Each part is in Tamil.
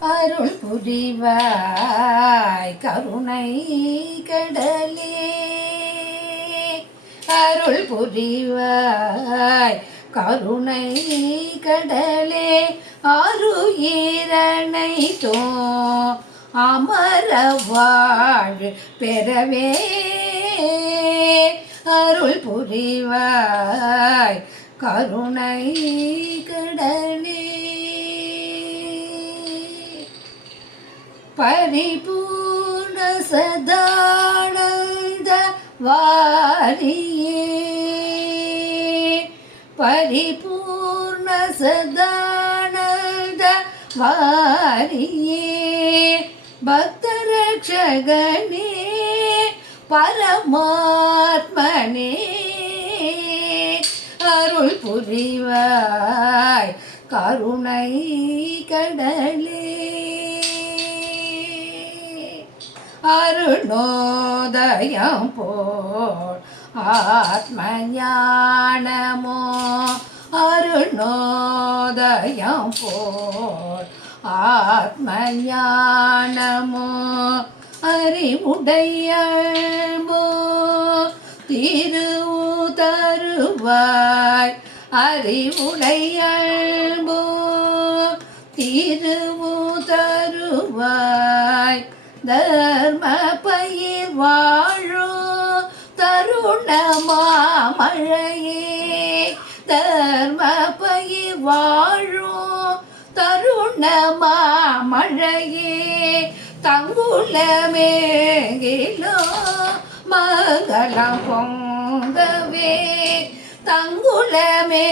அருள் புரிவாய் கருணை கடலே, அருள் புரிவாய் கருணை கடலே, ஆருயிரனைத்தோ அமர வாழ் பெறவே, அருள் புரிவாய் கருணை கடலே. பரிபூர்ண சதானந்த வாரியே, பரிபூர்ண சதானந்த வாரியே, பக்தரக்ஷகனே பரமாத்மனே, அருள் புரிவாய் கருணை கடலே. அருணோதயம் போல் ஆத்ம ஞானமோ, அருணோதயம் போல் ஆத்ம ஞானமோ, அறிவுடையமோ திருவுதருவாய், அறிவுடையமோ திருவுதருவாய், தர்ம பயிர் வாழும் தருணமாமழையே, தர்ம பயிர் வாழும் தருணமாமழையே, தங்குலமேகிலோ மங்களம் பொங்கவே, தங்குலமேகிலோ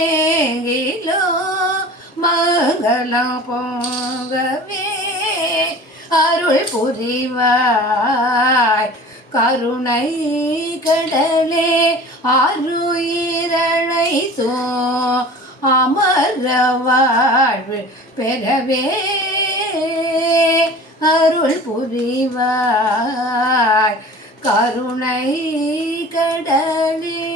மங்களம் பொங்கவே, அருள் புரிவாய் கருணை கடலே, ஆருயிரனைத்தோ அமர வாழ்வு பெறவே, அருள் புரிவாய் கருணை கடலே.